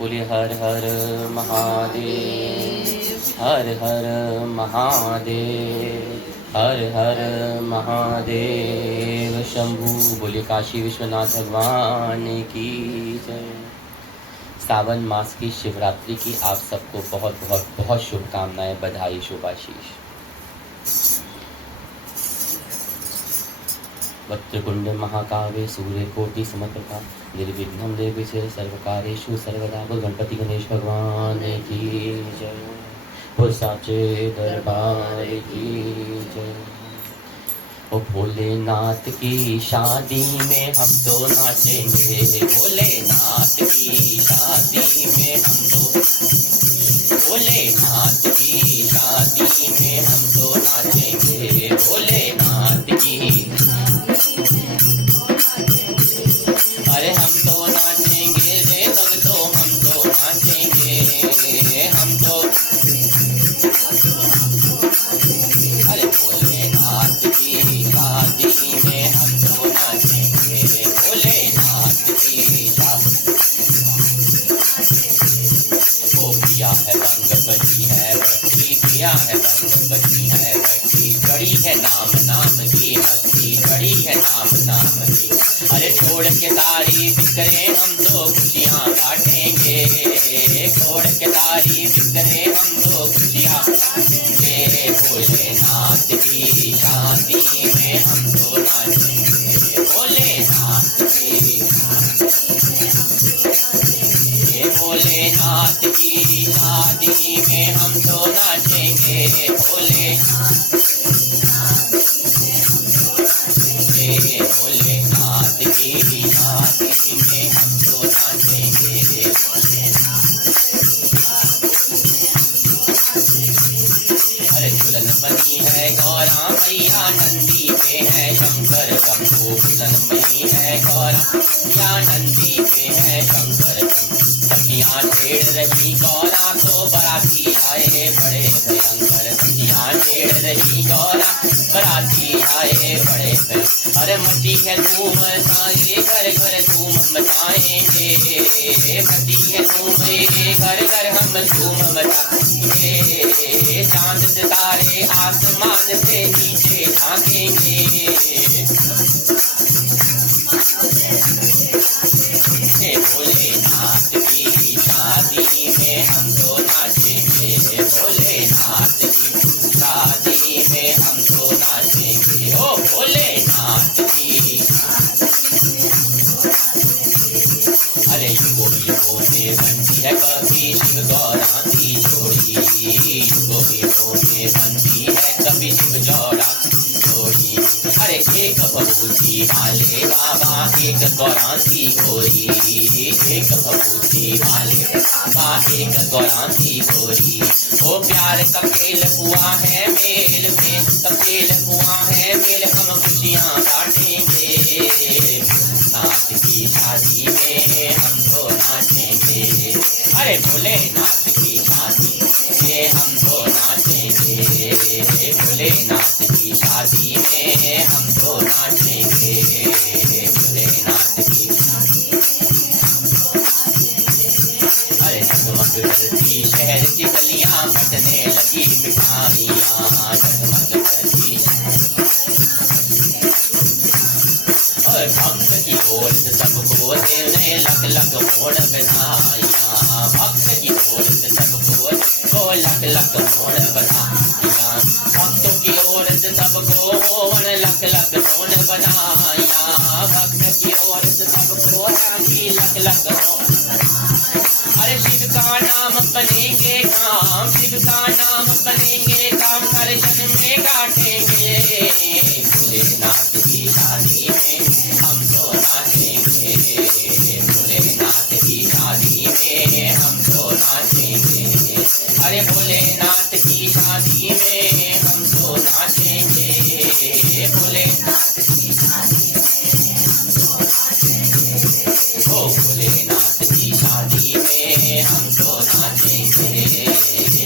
बोले हर हर महादेव, हर हर महादेव, हर हर महादेव शंभू। बोले काशी विश्वनाथ भगवान की जय। सावन मास की शिवरात्रि की आप सबको बहुत बहुत बहुत शुभकामनाएं, बधाई, शुभाशीष। वक्रतुंड महाकाव्य सूर्यकोटि समप्रभा निर्विघ्नं देवी सर्वकार्येषु सर्वदा। बोल गणपति गणेश भगवान की जय। बोल साचे दरबार की जय। ओ भोलेनाथ की शादी में हम तो नाचेंगे, भोलेनाथ की शादी में हम तो, भोलेनाथ की शादी में हम तो नाचेंगे, भोलेनाथ की। अरे हम तो नाचेंगे रे भक्तों, हम तो नाचेंगे, हम तो। अरे भोलेनाथ की शादी में हम तो नाचेंगे, भोलेनाथ की शादी। वो पिया है रंग बची है बच्ची, पिया है रंग बची है बच्ची, चढ़ी है नाम नाम की मस्ती, चढ़ी है नाम नाम की। अरे छोड़ के तारी बिखरे हम तो खुशियाँ बांटेंगे, छोड़ के तारी बिखरे हम तो खुशियाँ बांटेंगे, भोलेनाथ की शादी में हम तो नाचेंगे, भोलेनाथ की, भोलेनाथ की शादी में हम तो नाचेंगे, भोलेनाथ की शादी में हम तो नाचेंगे। अरे दुल्हन बनी है गौरा मैया, नंदी पे है शंकर शंभू, दुल्हन बनी है गौरा मैया, नंदी पे है शंकर शंभू। सखियाँ छेड़ रही गौरा को, बराती आए बड़े भयंकर, सखियाँ छेड़ रही गौरा, बराती आए बड़े भयंकर। अरे मची है धूम मचाए, घर घर धूम मचाएंगे, मची है धूम घर घर हम धूम मचाएंगे, चांद सितारे आसमान से नीचे झांकेंगे, भोलेनाथ की शादी में हम तो नाचेंगे, भोलेनाथ की शादी में हम तो नाचेंगे, ओ भोलेनाथ की। अरे युगो युगो में बनती है कभी शिव गौरा की जोड़ी, युगो युगो में बनती है कभी शिव गौरा जोड़ी। अरे एक भभूति वाले बाबा, एक गौरा की गोरी, एक भभूति वाले बाबा, एक गौरा की गोरी। वो प्यार का खेल हुआ है मेल में, कपेल हुआ है मेल, हम खुशियाँ बांटेंगे, नाथ की शादी में हम तो नाचेंगे। अरे भोलेनाथ की शादी में हम तो नाचेंगे, भोलेनाथ की शादी में हम तो नाचेंगे, भोलेनाथ की। अरे जगमग करती शहर की गलियां, बटने लगी मिठाइयाँ, जगमग करती। और भक्त की ओर से सबको देने लग लग मोड़ बधाइयाँ, भक्त की ओर से सबको लग लग मोड़ बधाइयाँ, भक्तों की ओर से सबको लग लग मोड़ बधाइयाँ, भक्त की ओर से सबको लग लग। अरे शिव का नाम बनेंगे काम, शिव का नाम बनेंगे काम, हर जन्म में काटेंगे, भोलेनाथ की शादी में हम तो नाचेंगे, भोलेनाथ की शादी में हम तो नाचेंगे। अरे भोलेनाथ की शादी में हम तो नाचेंगे, भोलेनाथ की शादी में, ओ भोलेनाथ की शादी में हम तो नाचेंगे,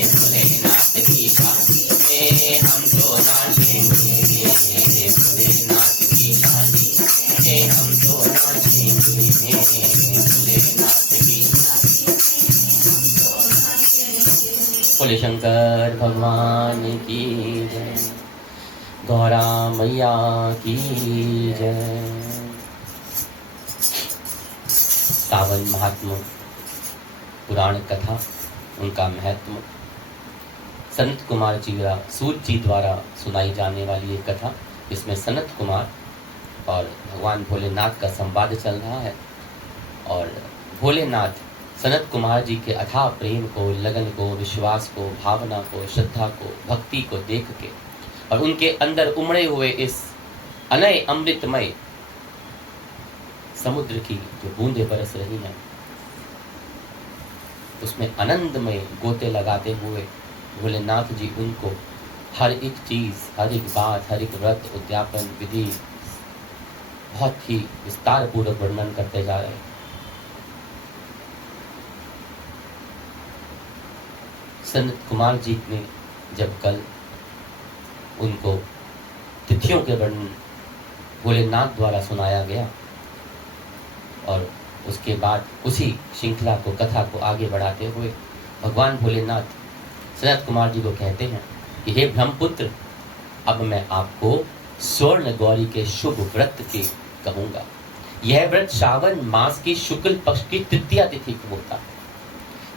भोलेनाथ की शादी में हम तो नाचेंगे, भोलेनाथ की शादी में हम तो नाचेंगे, भोलेनाथ की। बोले शंकर भगवान की जय, गौरा मैया की जय। सावन महात्मा पुराण कथा, उनका महत्व, सनत कुमार जी सूत जी द्वारा सुनाई जाने वाली एक कथा, इसमें सनत कुमार और भगवान भोलेनाथ का संवाद चल रहा है। और भोलेनाथ सनत कुमार जी के अथाह प्रेम को, लगन को, विश्वास को, भावना को, श्रद्धा को, भक्ति को देख के और उनके अंदर उमड़े हुए इस अनय अमृतमय समुद्र की जो बूंदें बरस रही हैं, उसमें आनंदमय गोते लगाते हुए भोलेनाथ जी उनको हर एक चीज, हर एक बात, हर एक व्रत, उद्यापन, विधि बहुत ही विस्तार पूर्वक वर्णन करते जा रहे हैं। सनत कुमार जी ने जब कल उनको तिथियों के वर्णन भोलेनाथ द्वारा सुनाया गया और उसके बाद उसी श्रृंखला को, कथा को आगे बढ़ाते हुए भगवान भोलेनाथ सनत कुमार जी को कहते हैं कि हे ब्रह्मपुत्र, अब मैं आपको स्वर्ण गौरी के शुभ व्रत के कहूंगा। यह व्रत श्रावण मास की शुक्ल पक्ष की तृतीया तिथि को होता है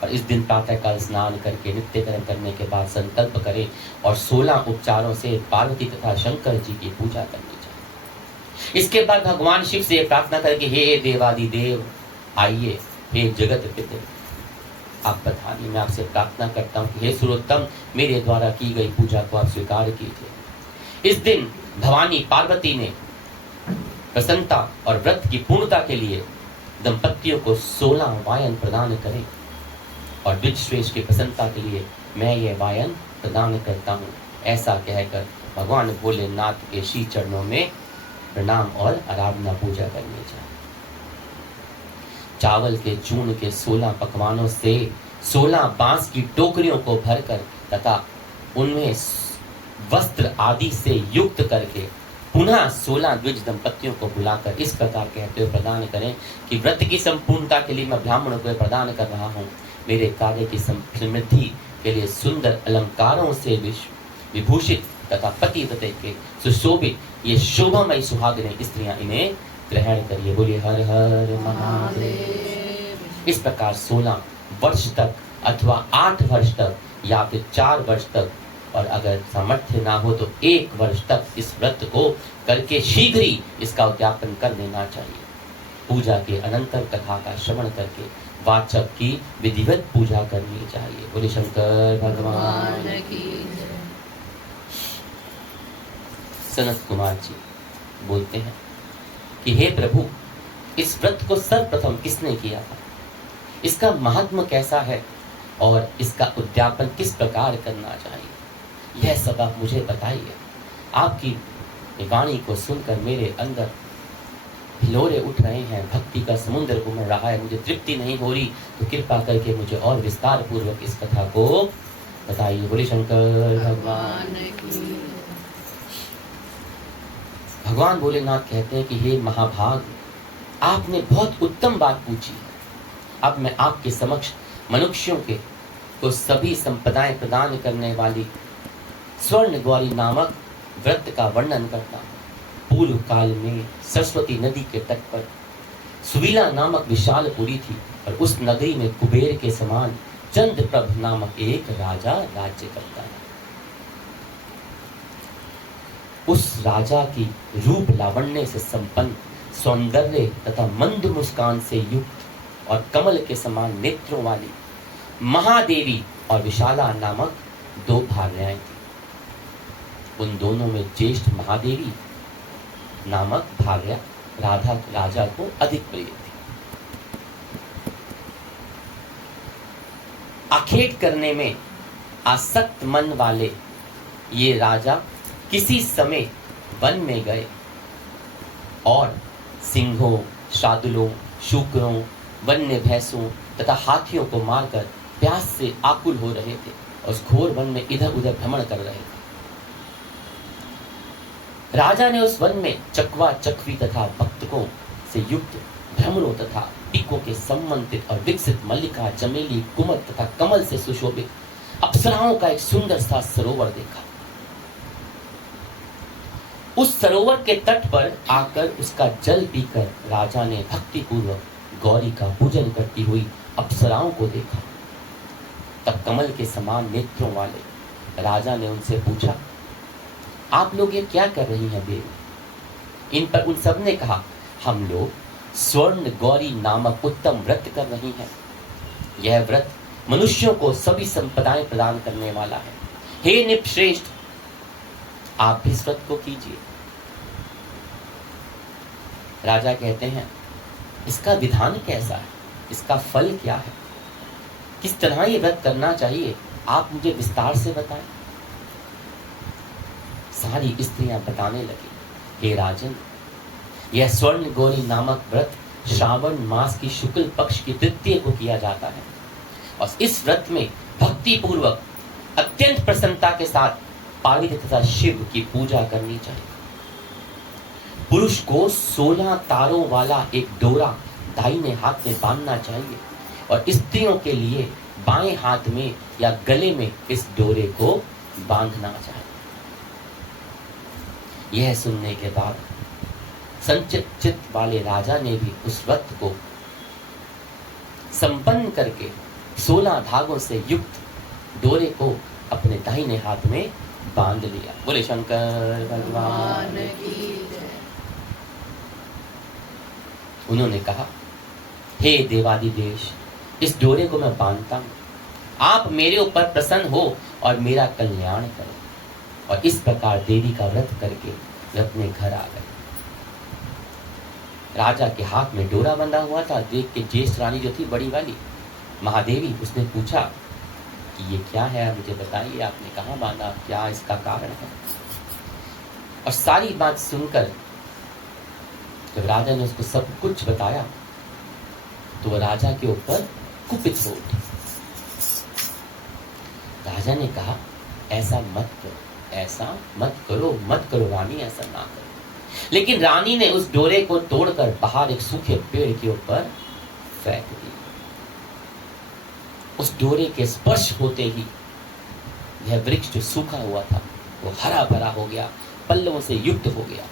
और इस दिन प्रातःकाल स्नान करके नित्य कर्म करने के बाद संकल्प करें और 16 उपचारों से पार्वती तथा शंकर जी की पूजा करनी चाहिए। इसके बाद भगवान शिव से प्रार्थना करके हे देवादि देव आइए, हे जगत पिता, आप बताइए, मैं आपसे प्रार्थना करता हूँ कि हे सुरोत्तम, मेरे द्वारा की गई पूजा को आप स्वीकार कीजिए। इस दिन भवानी पार्वती ने प्रसन्नता और व्रत की पूर्णता के लिए दंपतियों को 16 वायन प्रदान करें और द्विजश्रेष्ठ की प्रसन्नता के लिए मैं ये वायन प्रदान करता हूँ। ऐसा कहकर भगवान भोलेनाथ के श्री चरणों में प्रणाम और आराधना पूजा करनी चाहिए। चावल के चूर्ण के 16 पकवानों से 16 बांस की टोकरियों को भरकर तथा उनमें वस्त्र आदि से युक्त करके पुनः 16 द्विज दंपतियों को बुलाकर इस प्रकार कहते हुए प्रदान करें कि व्रत की संपूर्णता के लिए मैं ब्राह्मणों को प्रदान कर रहा हूँ। मेरे कार्य की समृद्धि के लिए सुंदर अलंकारों से विभूषित तथा पतिव्रते के सुशोभित ये शोभामयी सुहागिनें स्त्रियां इन्हें ग्रहण करिए। बोलिए हर हर महादेव। इस प्रकार 16 वर्ष तक अथवा 8 वर्ष तक या फिर 4 वर्ष तक, और अगर सामर्थ्य ना हो तो 1 वर्ष तक इस व्रत को करके शीघ्र ही इसका उद्यापन कर देना चाहिए। पूजा के अनंतर कथा का श्रवण करके वाचक की विधिवत पूजा करनी चाहिए। बोले शंकर भगवान की। सनत कुमार जी बोलते हैं कि हे प्रभु, इस व्रत को सर्वप्रथम किसने किया था, इसका महात्म्य कैसा है और इसका उद्यापन किस प्रकार करना चाहिए, यह सब आप मुझे बताइए। आपकी वाणी को सुनकर मेरे अंदर हिलोरे उठ रहे हैं, भक्ति का समुद्र उमड़ रहा है, मुझे तृप्ति नहीं हो रही, तो कृपा करके मुझे और विस्तार पूर्वक इस कथा को बताइए। बोले शंकर भगवान की। भगवान भोलेनाथ कहते हैं कि हे महाभाग, आपने बहुत उत्तम बात पूछी है। अब मैं आपके समक्ष मनुष्यों के को सभी संपदाएं प्रदान करने वाली स्वर्ण गौरी नामक व्रत का वर्णन करता हूँ। पूर्व काल में सरस्वती नदी के तट पर सुविला नामक विशाल पुरी थी और उस नगरी में कुबेर के समान चंद्रप्रभ नामक एक राजा राज्य करता है। उस राजा की रूप लावण्य से संपन्न, सौंदर्य तथा मंद मुस्कान से युक्त और कमल के समान नेत्रों वाली महादेवी और विशाला नामक 2 भार्याएं थी। उन दोनों में ज्येष्ठ महादेवी नामक भार्या राधा राजा को अधिक प्रिय थी। आखेट करने में आसक्त मन वाले ये राजा किसी समय वन में गए और सिंहों, शार्दूलों, शूकरों, वन्य भैंसों तथा हाथियों को मारकर प्यास से आकुल हो रहे थे और उस घोर वन में इधर उधर भ्रमण कर रहे थे। राजा ने उस वन में चकवा चकवी तथा भक्तकों से युक्त भ्रमरों तथा टीकों के संबंधित और विकसित मल्लिका, चमेली, कुमत तथा कमल से सुशोभित अप्सराओं का एक सुंदर सा सरोवर देखा। उस सरोवर के तट पर आकर उसका जल पीकर राजा ने भक्ति पूर्वक गौरी का पूजन करती हुई अप्सराओं को देखा। तब कमल के समान नेत्रों वाले राजा ने उनसे पूछा, आप लोग ये क्या कर रही हैं देवी? इन पर उन सब ने कहा, हम लोग स्वर्ण गौरी नामक उत्तम व्रत कर रही हैं। यह व्रत मनुष्यों को सभी संपदाएं प्रदान करने वाला है। हे निपश्रेष्ठ, आप भी इस व्रत को कीजिए। राजा कहते हैं, इसका विधान कैसा है? इसका फल क्या है? किस तरह ये व्रत करना चाहिए? आप मुझे विस्तार से बताएं। सारी स्त्रियां बताने लगी, हे राजन, यह स्वर्ण गौरी नामक व्रत श्रावण मास की शुक्ल पक्ष की तृतीय को किया जाता है और इस व्रत में भक्ति पूर्वक अत्यंत प्रसन्नता के साथ पार्वती तथा शिव की पूजा करनी चाहिए। पुरुष को 16 तारों वाला एक डोरा दाहिने हाथ में बांधना चाहिए और स्त्रियों के लिए बाएं हाथ में या गले में इस डोरे को बांधना चाहिए। यह सुनने के बाद संचित चित्त वाले राजा ने भी उस व्रत को संपन्न करके 16 धागों से युक्त डोरे को अपने दाहिने हाथ में बांध लिया। बोले शंकर भगवान की जय। उन्होंने कहा, हे देवादिदेश, इस डोरे को मैं बांधता हूं, आप मेरे ऊपर प्रसन्न हो और मेरा कल्याण करो। और इस प्रकार देवी का व्रत करके वे अपने घर आ गए। राजा के हाथ में डोरा बंधा हुआ था। देख के ज्येष्ठ रानी जो थी बड़ी वाली महादेवी, उसने पूछा कि ये क्या है, मुझे बताइए, आपने कहाँ बांधा, क्या इसका कारण है? और सारी बात सुनकर जब राजा ने उसको सब कुछ बताया तो वह राजा के ऊपर कुपित हो उठी। राजा ने कहा, ऐसा मत करो, ऐसा मत करो, मत करो रानी, ऐसा ना करो। लेकिन रानी ने उस डोरे को तोड़कर बाहर एक सूखे पेड़ के ऊपर फेंक दिया। उस डोरे के स्पर्श होते ही यह वृक्ष जो सूखा हुआ था वो हरा भरा हो गया, पल्लवों से युक्त हो गया।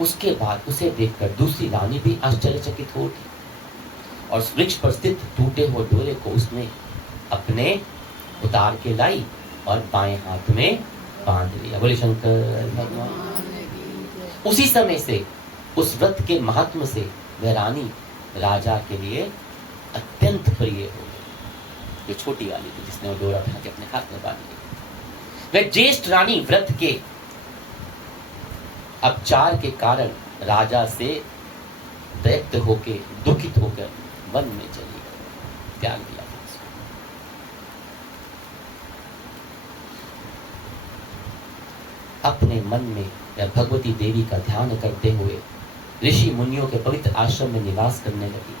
उसके बाद उसे देखकर दूसरी रानी भी आश्चर्यचकित हो उठी और उस वृक्ष पर स्थित टूटे हुए डोरे को उसने अपने उतार के लाई और बाएं हाथ में बांध लिया। बोले शंकर भगवान। उसी समय से उस व्रत के महात्म से वह रानी राजा के लिए अत्यंत प्रिय हो गई, जो छोटी वाली थी जिसने वो डोरा उठा के अपने हाथ में बांध लिया। वह ज्येष्ठ रानी व्रत के अपचार के कारण राजा से दैत्य होकर दुखित होकर वन में चली गई, त्याग दिया। अपने मन में या भगवती देवी का ध्यान करते हुए ऋषि मुनियों के पवित्र आश्रम में निवास करने लगी।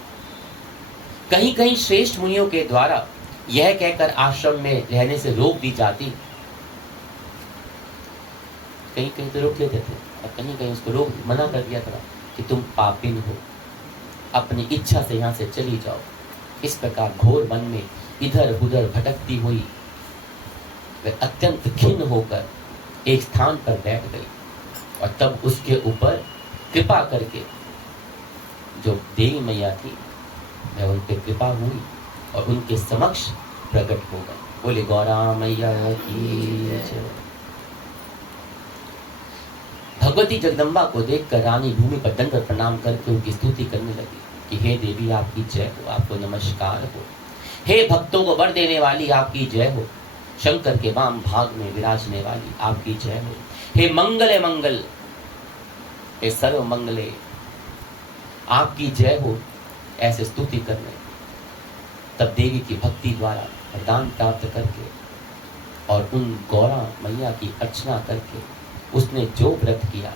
कहीं कहीं श्रेष्ठ मुनियों के द्वारा यह कहकर आश्रम में रहने से रोक दी जाती, कहीं कहीं तो रोक लेते थे और कहीं कहीं उसको रोक मना कर दिया था कि तुम पापिन हो, अपनी इच्छा से यहाँ से चली जाओ। इस प्रकार घोर वन में इधर उधर भटकती हुई वह अत्यंत खिन्न होकर एक स्थान पर बैठ गई और तब उसके ऊपर कृपा करके जो देवी मैया थी वह उन पर कृपा हुई और उनके समक्ष प्रकट हो गई। बोले गौरा मैया की जय। भगवती जगदम्बा को देखकर रानी भूमि पर दंडवत प्रणाम करके उनकी स्तुति करने लगी कि हे देवी आपकी जय हो, आपको नमस्कार हो। हे भक्तों को वर देने वाली आपकी जय हो। शंकर के वाम भाग में विराजने वाली आपकी जय हो। हे मंगले मंगल, हे सर्व मंगले आपकी जय हो। ऐसे स्तुति करने तब देवी की भक्ति द्वारा वरदान प्राप्त करके और उन गौरा मैया की अर्चना करके उसने जो व्रत किया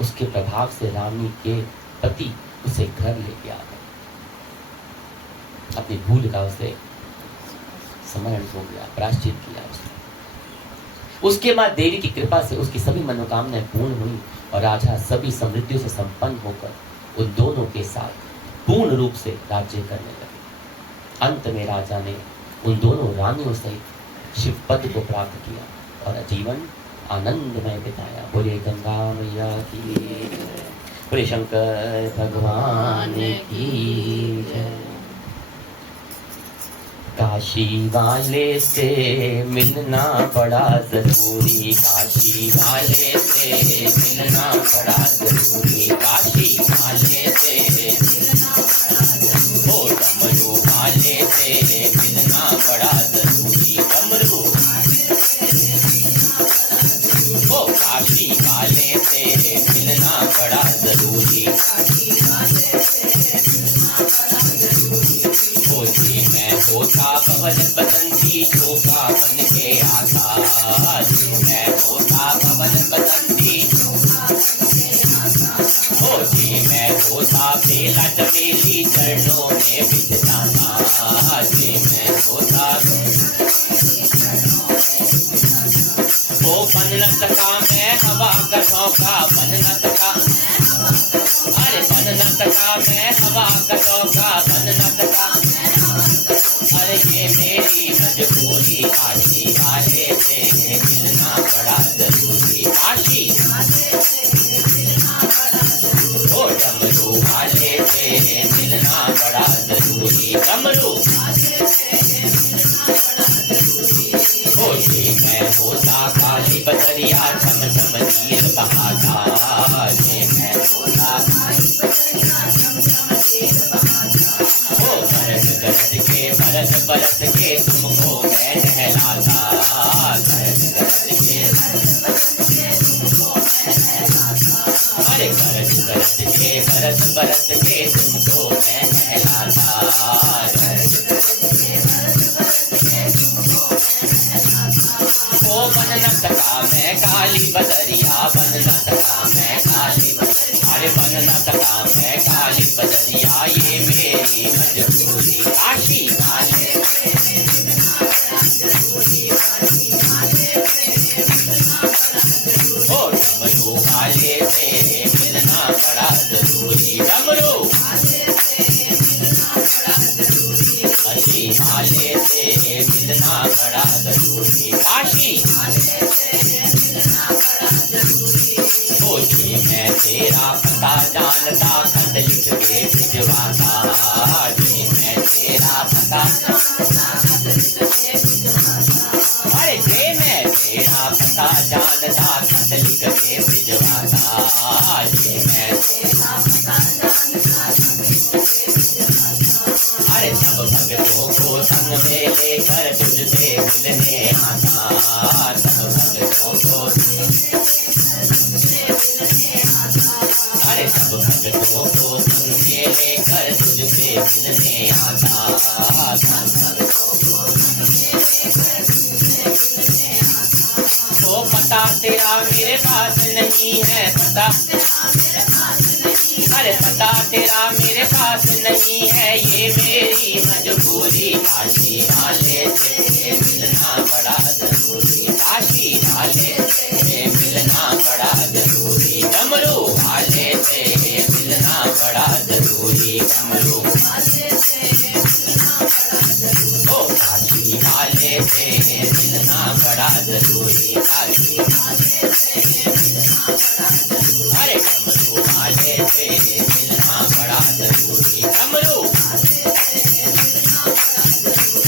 उसके प्रभाव से रानी के पति उसे घर लेके आ गए। अपनी भूल का उसे स्मरण हो गया, प्रायश्चित किया उसने। उसके बाद देवी की कृपा से उसकी सभी मनोकामनाएं पूर्ण हुई और राजा सभी समृद्धियों से संपन्न होकर उन दोनों के साथ पूर्ण रूप से राज्य करने लगे। अंत में राजा ने उन दोनों रानियों सहित शिव पद को प्राप्त किया और जीवन आनंदमय बिताया। बोले गंगा मैया की जय, बोले शंकर भगवान की जय। काशी वाले से मिलना बड़ा जरूरी, काशी वाले से मिलना बड़ा जरूरी, काशी वाले से ओ डमरू वाले से मिलना बड़ा जरूरी, डमरू ओ काशी वाले से मिलना बड़ा जरूरी। मैं होता पवन बसंती चौका बन के आता, मैं होता पवन बसंती ओ जी, मैं होता बेला चमेली चरणों में बिछ जाता, जी मैं होता ओ बन न सका मैं हवा का झोंका, बन न सका अरे बन न सका मैं हवा का झोंका, बन न सका अरे ये मेरी मजबूरी, काशी वाले से मिलना बड़ा जरूरी, काशी ओ डमरू वाले से मिलना बड़ा जरूरी, डमरू ओ जी मैं होता काली बदरिया चम चम नीर बहाता, जी मैं होता ओ गरज गरज के बरस बरस के तुमको मैं नहलाता, गरज गरज के अरे गरज गरज के बरस बरस के तुमको मैं नहलाता, गरज ओ बन न सका मैं काली बदरिया, बन न सका मैं काली अरे बन न सका मैं काली बदरिया, ये मेरी मजबूरी, काशी वाले ओ डमरू वाले से मिलना बड़ा जरूरी, डमरू काशी वाले से मिलना बड़ा जरूरी, काशी ओ जी मैं तेरा पता जानता, खत लिख के भिजवाता, जी मैं तेरा पता अरे जे मैं तेरा पता जानता, खत लिख के भिजवाता, जी मैं अरे सब भक्तों को संग में लेकर तुझसे मिलने आता, सब भक्तों को अरे सब भक्तों को संग में लेकर तुझसे मिलने आता, तो पता तेरा मेरे पास नहीं है, पता अरे पता तेरा मेरे पास नहीं है, ये मेरी मजबूरी, काशी वाले से मिलना बड़ा जरूरी, काशी वाले से मिलना बड़ा जरूरी, डमरू वाले से मिलना बड़ा जरूरी, डमरू ओ काशी वाले से मिलना बड़ा जरूरी, काशी अरे डमरू वाले से मिलना बड़ा जरूरी, डमरू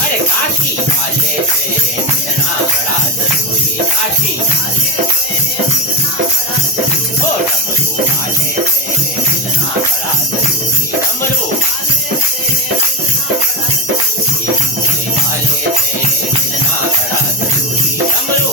अरे काशी वाले से मिलना बड़ा जरूरी, काशी ओ डमरू वाले से मिलना बड़ा जरूरी, डमरू वाले से मिलना बड़ा जरूरी, डमरू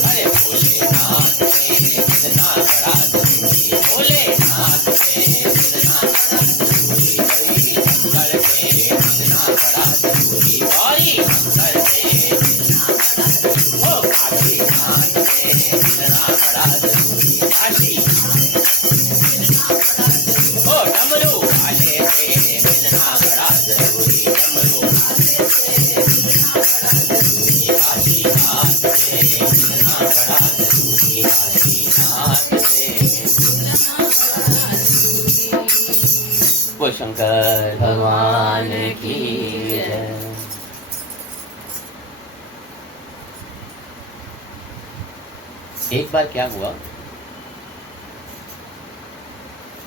अरे भोलेनाथ से मिलना बड़ा जरूरी, भोलेनाथ से मिलना बड़ा जरूरी, गौरी शंकर से मिलना बड़ा जरूरी, गौरी शंकर से ओ काशीनाथ से मिलना बड़ा जरूरी, काशी ओ डमरू वाले से मिलना बड़ा जरूरी, डमरू काशीनाथ से मिलना बड़ा जरूरी, काशीनाथ से वो शंकर भगवान की जय। एक बार क्या हुआ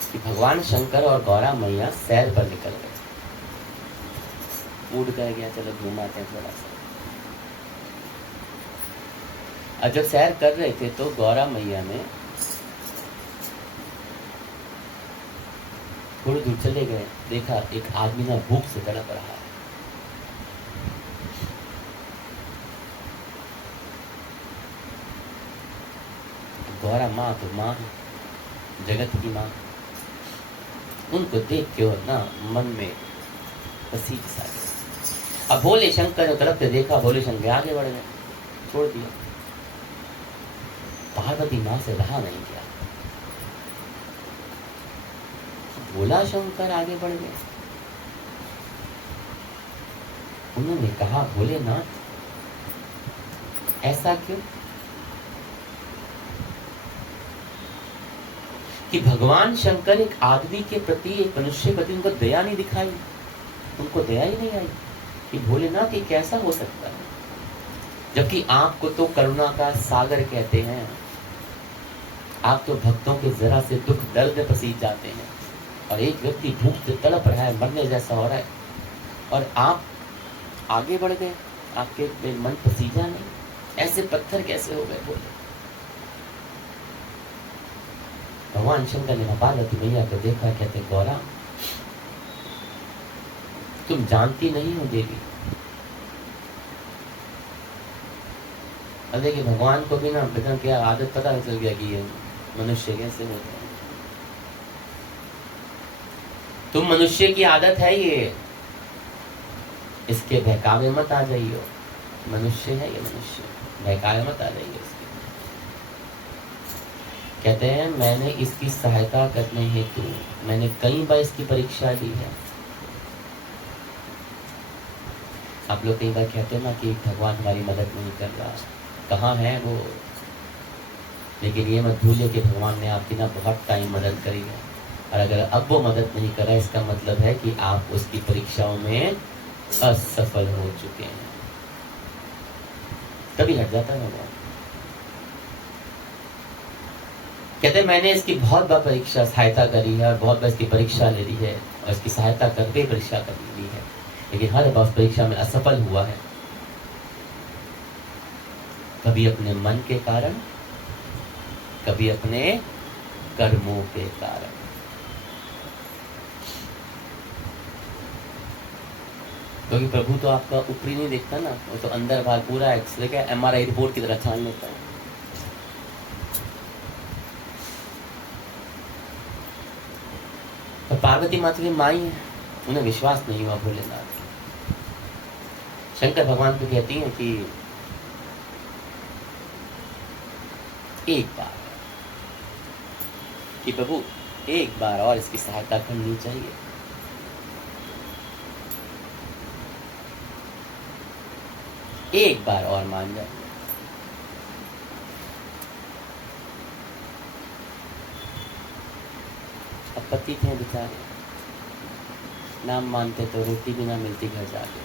कि भगवान शंकर और गौरा मैया सैर पर निकल गए। उड़ कर गया, चलो घूमाते हैं थोड़ा सा। और जब सैर कर रहे थे तो गौरा मैया ने थोड़ी दूर चले गए, देखा एक आदमी ना भूख से तड़प रहा है। गौरा माँ तो माँ है, जगत की माँ। उनको देख के ना मन में पसीज सा गया। अब भोले शंकर ने तरफ से देखा, भोले शंकर आगे बढ़ गए, छोड़ दिया। पार्वती माँ से रहा नहीं गया, भोला शंकर आगे बढ़ गए। उन्होंने कहा, भोलेनाथ ऐसा क्यों कि भगवान शंकर एक आदमी के प्रति, एक मनुष्य के प्रति उनको दया नहीं दिखाई, उनको दया ही नहीं आई कि भोलेनाथ ये कैसा हो सकता है, जबकि आपको तो करुणा का सागर कहते हैं। आप तो भक्तों के जरा से दुख दर्द पसीज जाते हैं, और एक व्यक्ति भूख से तड़प रहा है, मरने जैसा हो रहा है, और आप आगे बढ़ गए, आपके मन पसीजा नहीं, ऐसे पत्थर कैसे हो गए? बोले भगवान शंकर ने पार्वती मैया को देखा, कहते गौरा तुम जानती नहीं हो देवी। अब देखिए भगवान को भी ना बिना क्या आदत पता चल गया कि ये मनुष्य कैसे होता है। तुम मनुष्य की आदत है ये, इसके बहकावे मत आ जाइयो। मनुष्य है ये, मनुष्य बहकावे मत आ जाइए इसके। कहते हैं मैंने इसकी सहायता करने हेतु मैंने कई बार इसकी परीक्षा ली है। आप लोग कई बार कहते हैं ना कि भगवान हमारी मदद नहीं कर रहा, कहाँ है वो? लेकिन ये मत भूलिए कि भगवान ने आपकी ना बहुत टाइम मदद करी है, और अगर अब वो मदद नहीं कर रहा, इसका मतलब है कि आप उसकी परीक्षाओं में असफल हो चुके हैं। तभी हट जाता है भगवान। कहते हैं मैंने इसकी बहुत बार परीक्षा सहायता करी है, और बहुत बार इसकी परीक्षा ले ली है, और इसकी सहायता करके परीक्षा कर ली है, लेकिन हर बार परीक्षा में असफल हुआ है। कभी अपने मन के कारण, कभी अपने कर्मों के कारण। क्योंकि प्रभु तो आपका ऊपरी नहीं देखता ना, वो तो अंदर बाहर पूरा एक्सरे का MRI रिपोर्ट की तरह छान लेता है। तो पार्वती माता की माई है, उन्हें विश्वास नहीं हुआ भोलेनाथ। शंकर भगवान को कहती हैं कि एक बार, कि प्रभु एक बार और इसकी सहायता करनी चाहिए। एक बार और मान जाए। अब पति थे बेचारे, नाम मानते तो रोटी भी ना मिलती घर जाके।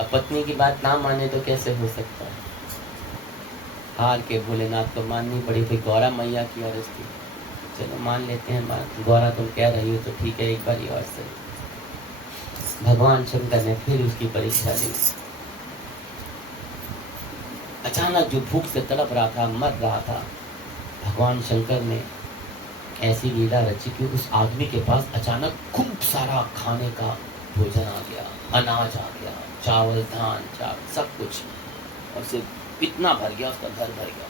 अब पत्नी की बात ना माने तो कैसे हो सकता है? हार के भोलेनाथ को माननी पड़ी। भाई गौरा मैया की और इसकी, चलो मान लेते हैं, गौरा तुम कह रही हो तो ठीक है, एक बार ही और सही। भगवान शंकर ने फिर उसकी परीक्षा ली। अचानक जो भूख से तड़प रहा था, मर रहा था, भगवान शंकर ने ऐसी लीला रची कि उस आदमी के पास अचानक खूब सारा खाने का भोजन आ गया, अनाज आ गया, चावल, धान, चावल, सब कुछ, और सिर्फ इतना भर गया, उसका घर भर गया।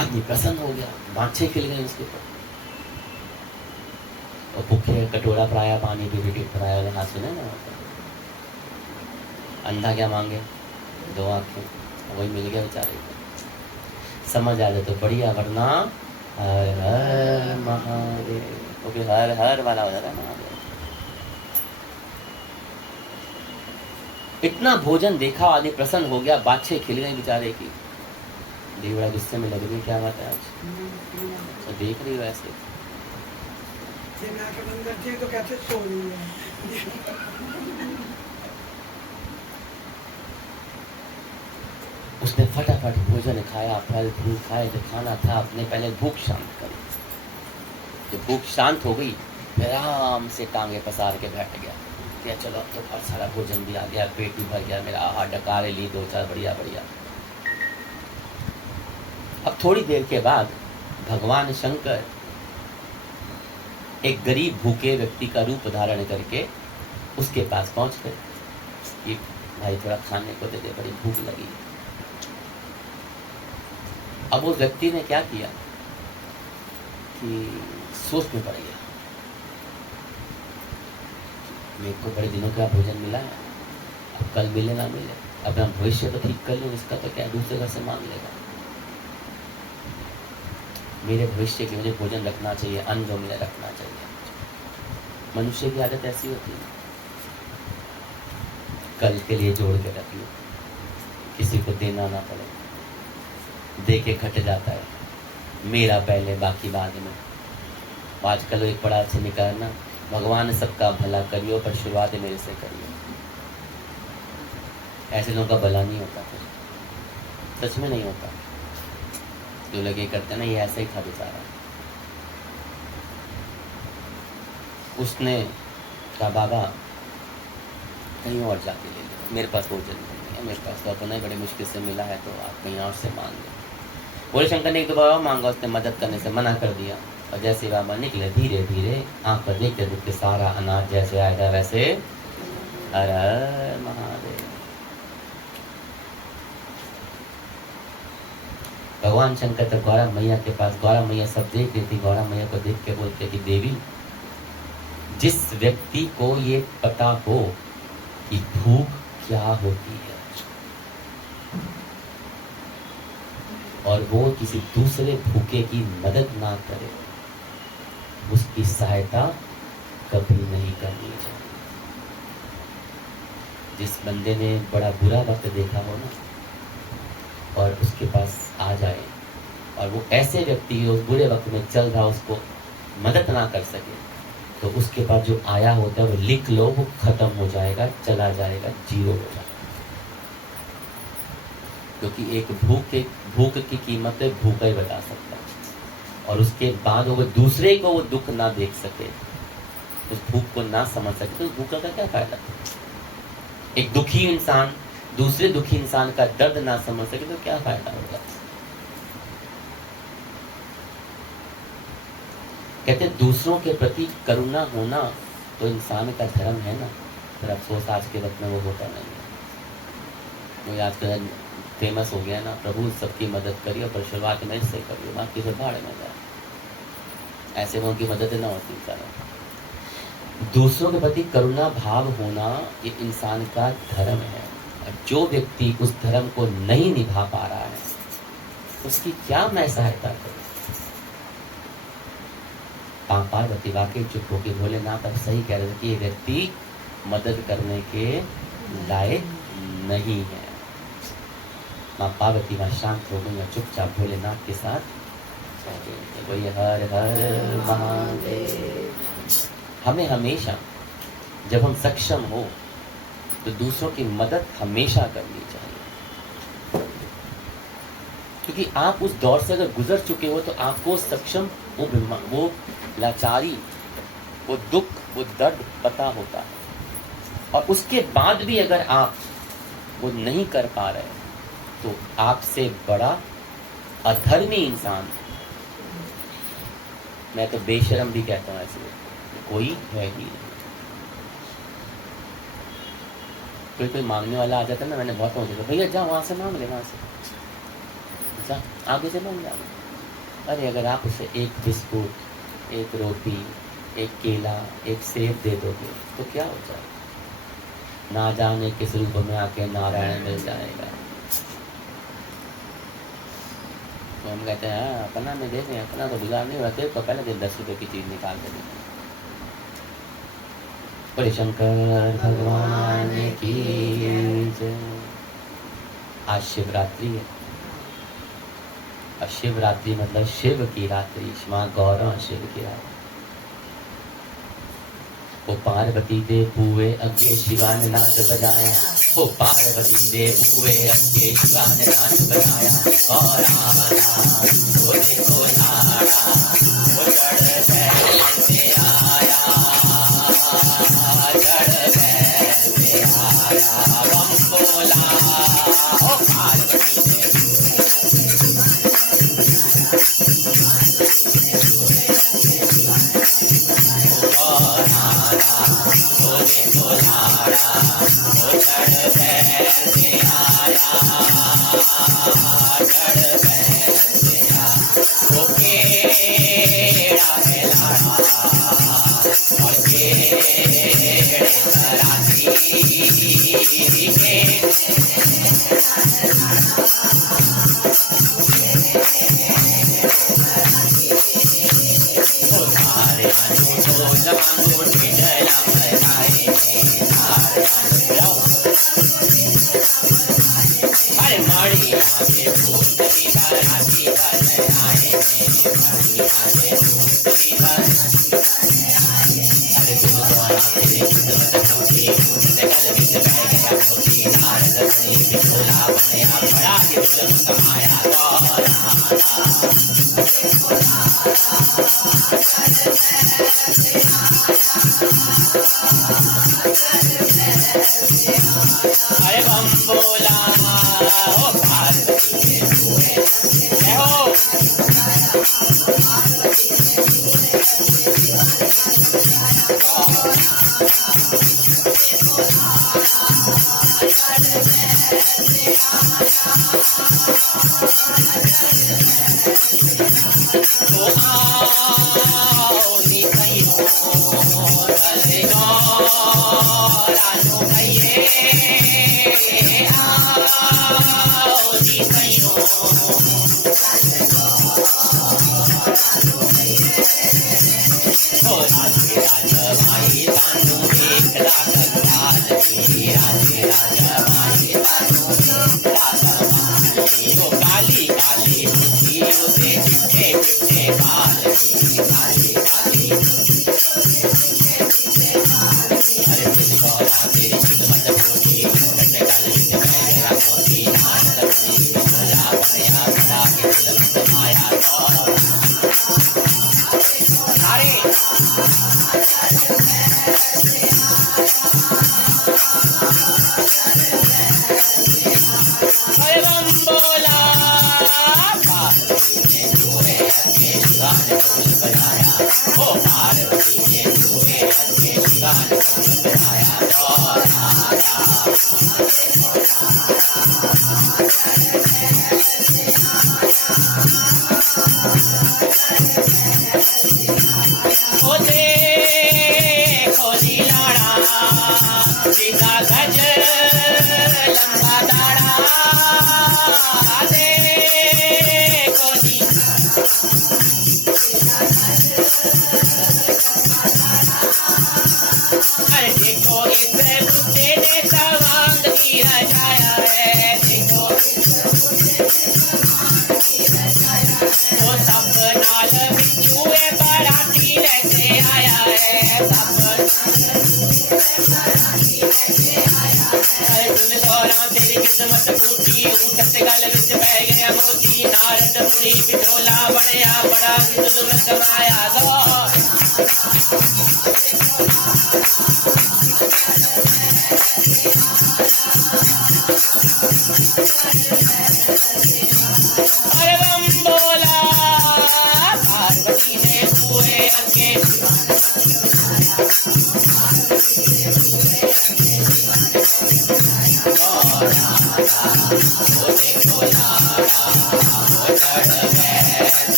आदमी प्रसन्न हो गया, बाछे खिल गए उसके ऊपर। और भूखे कटोरा पराया पानी भी विकेट पराया वाले हाथ सुने ना, अंधा क्या मांगे, दो आंखें, वही मिल गया बेचारे को। समझ आ जाए तो बढ़िया, वरना हर हर महादेव, क्योंकि हर हर वाला हो जाता है महादेव। इतना भोजन देखा, आदमी प्रसन्न हो गया, बाछे खिल गए बेचारे की। देवी बड़ा गुस्से में लग रही, क्या बात है आज? तो देख रही हो ऐसे? तो कैसे सो रही है? उसने फटाफट भोजन खाया, फल फूल खाए, जो खाना था अपने पहले भूख शांत करी। जब भूख शांत हो गई, आराम से टांगे पसार के बैठ गया। क्या चलो अब तो बहुत सारा भोजन भी आ गया, पेट भी भर गया मेरा, आहा डकारे ली 2-4 बढ़िया बढ़िया। अब थोड़ी देर के बाद भगवान शंकर एक गरीब भूखे व्यक्ति का रूप धारण करके उसके पास पहुंच गए कि भाई थोड़ा खाने को दे दे, बड़ी भूख लगी। अब उस व्यक्ति ने क्या किया कि सोच में पड़ गया, मेरे को बड़े दिनों का भोजन मिला है, अब कल मिले ना मिले, अपना भविष्य तो ठीक कर लूँ, इसका तो क्या दूसरे घर से मांग लेगा। मेरे भविष्य के मुझे भोजन रखना चाहिए, अन्न जो मिले रखना चाहिए। मनुष्य की आदत ऐसी होती है, कल के लिए जोड़ के रख लो, किसी को देना ना पड़े, दे के घट जाता है, मेरा पहले बाकी बाद में। आजकल एक बड़ा अच्छे निकालना, भगवान सबका भला करियो पर शुरुआत मेरे से करियो। ऐसे लोगों का भला नहीं होता, फिर सच में नहीं होता। जो लगे करते ना, ये ऐसा ही था बेचारा। उसने कहा बाबा कहीं और जाके ले लो, मेरे पास भोजन नहीं है, मेरे पास तो अपना ही बड़े मुश्किल से मिला है, तो आप कहीं और से मांग लो। बोले शंकर ने एक दो बार मांगा, उसने मदद करने से मना कर दिया। और जैसे बाबा निकले धीरे धीरे, आँख पर देखते देखते सारा अनाज जैसे आया था वैसे हर हर महादेव। भगवान शंकर तो गौरा मैया के पास, गौरा मैया सब देख रही थी। गौरा मैया को देख के बोलते कि देवी, जिस व्यक्ति को ये पता हो कि भूख क्या होती है और वो किसी दूसरे भूखे की मदद ना करे, उसकी सहायता कभी नहीं करनी चाहिए। जिस बंदे ने बड़ा बुरा वक्त देखा हो ना, और उसके पास आ जाए और वो ऐसे व्यक्ति उस बुरे वक्त में चल रहा उसको मदद ना कर सके, तो उसके पास जो आया होता है वो लिख लो, वो खत्म हो जाएगा, चला जाएगा, जीरो हो जाएगा। क्योंकि एक भूख की कीमत भूखा ही बता सकता है। और उसके बाद वो दूसरे को वो दुख ना देख सके, उस भूख को ना समझ सके, तो उस भूखा का क्या फायदा। एक दुखी इंसान दूसरे दुखी इंसान का दर्द ना समझ सके तो क्या फायदा होगा। कहते दूसरों के प्रति करुणा होना तो इंसान का धर्म है ना, पर अफसोस आज के वक्त में वो होता नहीं है। वो आजकल फेमस हो गया ना, प्रभु सबकी मदद करिए पर शुरुआत में इससे करिए, बाकी से भाड़े में जाए। ऐसे लोगों की मदद ना होती इंसान। दूसरों के प्रति करुणा भाव होना ये इंसान का धर्म है। जो व्यक्ति उस धर्म को नहीं निभा पा रहा है उसकी क्या मैं सहायता करूं। पार्वती वाकई चुप होकर भोलेनाथ अब सही कह रहे थे कि ये व्यक्ति मदद करने के लायक नहीं है। माँ पार्वती वहां शांत हो गई और चुपचाप भोलेनाथ के साथ वही हर हर महादेव। हमें हमेशा जब हम सक्षम हो तो दूसरों की मदद हमेशा करनी चाहिए, क्योंकि आप उस दौर से अगर गुजर चुके हो तो आपको सक्षम वो लाचारी, वो दुख, वो दर्द पता होता है। और उसके बाद भी अगर आप वो नहीं कर पा रहे तो आपसे बड़ा अधर्मी इंसान, मैं तो बेशरम भी कहता हूं, ऐसे कोई है ही नहीं। कोई मांगने वाला आ जाता है ना, मैंने बहुत सोचा भैया जा वहां से मांग ले, वहां से जा आगे से मांग जाओ। अरे अगर आप उसे एक बिस्कुट, एक रोटी, एक केला, एक सेब दे दोगे तो क्या हो जाए। ना जाने किस रूप में आके नारायण मिल जाएगा। तो हम कहते हैं हाँ अपना में दे दें, अपना तो बिगाड़ नहीं होते, तो पहले दिन 10 रुपए की चीज निकाल के दें। बोले शंकर भगवान की जय। आज शिवरात्रि है, और शिवरात्रि मतलब शिव की रात्रि, माँ गौरा शिव की रात्रि। ओ पार्वती दे बुए अगे शिवा ने नाच बजाया, ओ पार्वती दे बुए अगे शिवा ने नाच बजाया। और ओ देखो लाड़ा ओ चढ़ बैठे आया, चढ़ बैठे आया बम बोला। ओ पार्वती दे अरे बम बोला। ओ पार्वती जय हो। काली काली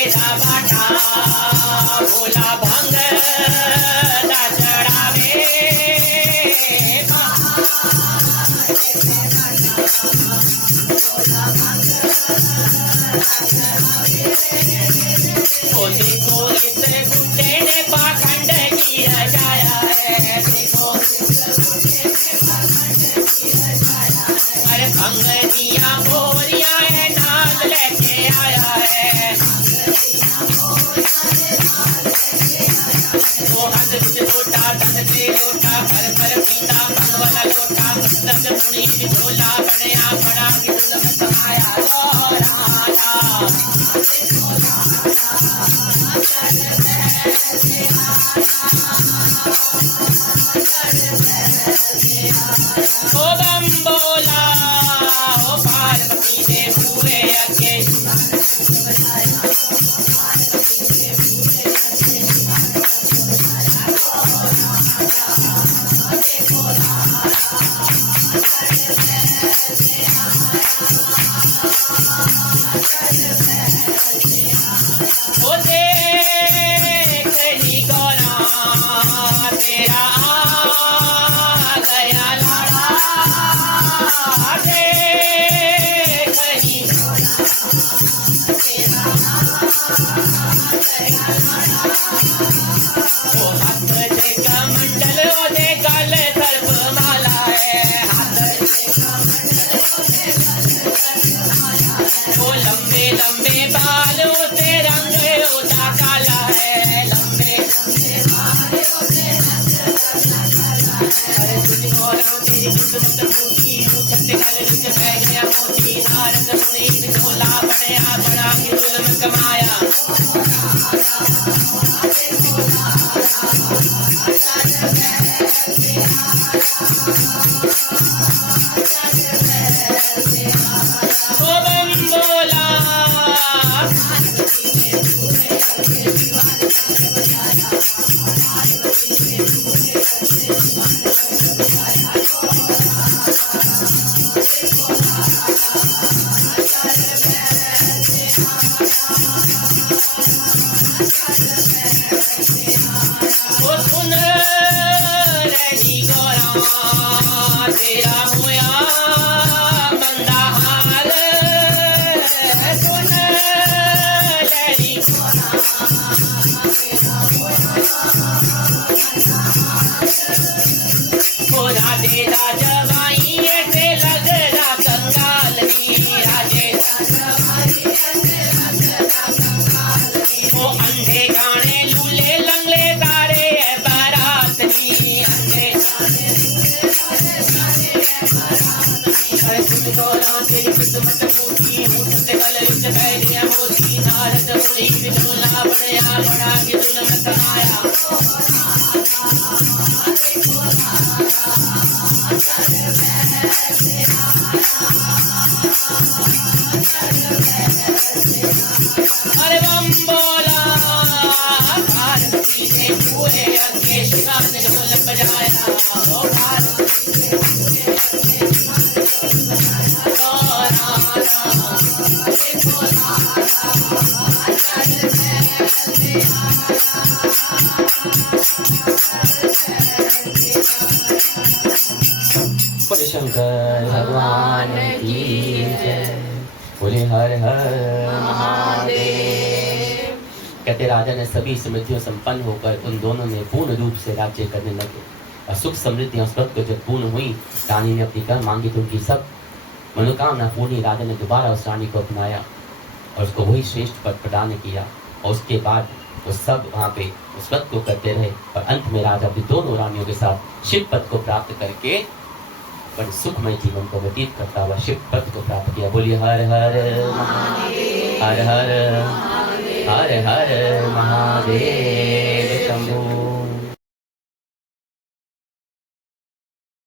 तेरा बाटा भोला भंग दा चढ़ावे ओ देखो इस गुड्डे ने पाखंड की रचाया है देखो अरे भंग दिया बोरिया है नाल लेके आया है तो हाथ में लोटा तन से लोटा भर भर पीता भंग वाला लोटा तब मुनि झोला बनया बड़ा गिरल समाया राजा ओ बम बोला ओ पार्वती ने पूरे अके ओ देख ही गौरा तेरा आ गया लाड़ा देख ही ओ हाथ से कमंडल ओ दे गल सर्प माला है हाथ ओ लंबे लंबे बाल उसे रंग उदा काला है लंबे अरे तुझ गौरव तेरी किस्मत फूटी उछट गल रुच बह गया मोती नारद मुनि झोला बनया बड़ा ही जुल्म कमाया ओ बम बोला ओ सुन रही गौरा तेरा होया मंदा हाल सुन रही ओ राधे राजवाई ऐसे लग रहा कंगाल नी राधे ओ अंधे गाने लूले लंगले तारे बारात नी अंधे अरे तुम गौरा तेरी किस्मत फूटी उठते गल रुच बह गया मोती नारद मुनि झोला बनया बड़ा ही जुल्म कमाया अरे बम बोला भारती ने पूरे अगे शिकार ने ढोल बजाया ओ भारती बोले शंकर भगवान की जय बोले हर हर महादेव। कहते राजा ने सभी समृद्धियों संपन्न होकर उन दोनों ने पूर्ण रूप से राज्य करने लगे और सुख समृद्धियां स्वर्ग को जब पूर्ण हुई रानी ने अपनी कर मांगी तो उनकी सब मनोकामना पूर्ण। राजा ने दोबारा उस रानी को अपनाया और उसको वही श्रेष्ठ पद प्रदान किया और उसके बाद वो सब वहाँ पे उस व्रत को करते रहे और अंत में राजा अपनी दोनों रानियों के साथ शिव पद को प्राप्त करके बड़े सुखमय जीवन को व्यतीत करता हुआ शिव पद को प्राप्त किया। बोलिए हर हर हर हर हर हर महादेव।